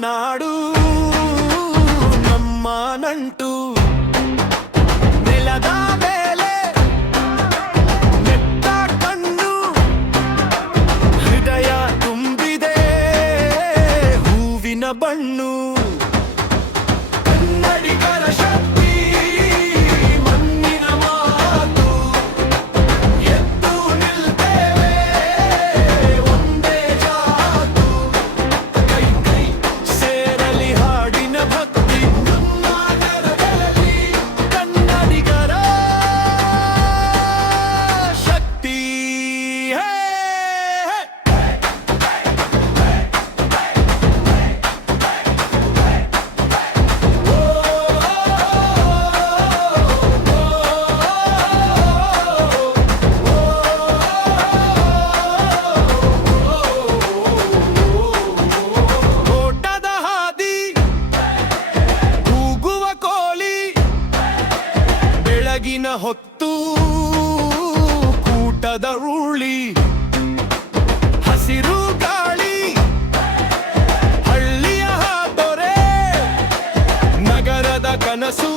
ನಾಡು ನಮ್ಮ ನಂಟು ನೆಲದ ಮೇಲೆ ನೆತ್ತ ಕಣ್ಣು ಹೃದಯ ತುಂಬಿದೆ ಹೂವಿನ ಬಣ್ಣು ಕನ್ನಡಿಗರ ಶಕ್ತಿ ಮಣ್ಣಿನ ಮಾತು ಎದ್ದು ನಿಲ್ತೇವೆ ಒಂದೇ ಜಾತು ಕೈ ಕೈ ಸೇರಲಿ ಹಾಡಿನ ಭಕ್ತಿ ನಮ್ಮ ನರಗಳಲ್ಲಿ ಕನ್ನಡಿಗರ ಶಕ್ತಿ ಓಟದ ಹಾದಿ ಕೂಗುವ ಕೋಳಿ ಬೆಳಗಿನ ಹೊತ್ತು ಕೂಟದ ಉರುಳಿ ಹಸಿರು ಗಾಳಿ ಹಳ್ಳಿಯ ಹಾತೊರೆ ನಗರದ ಕನಸು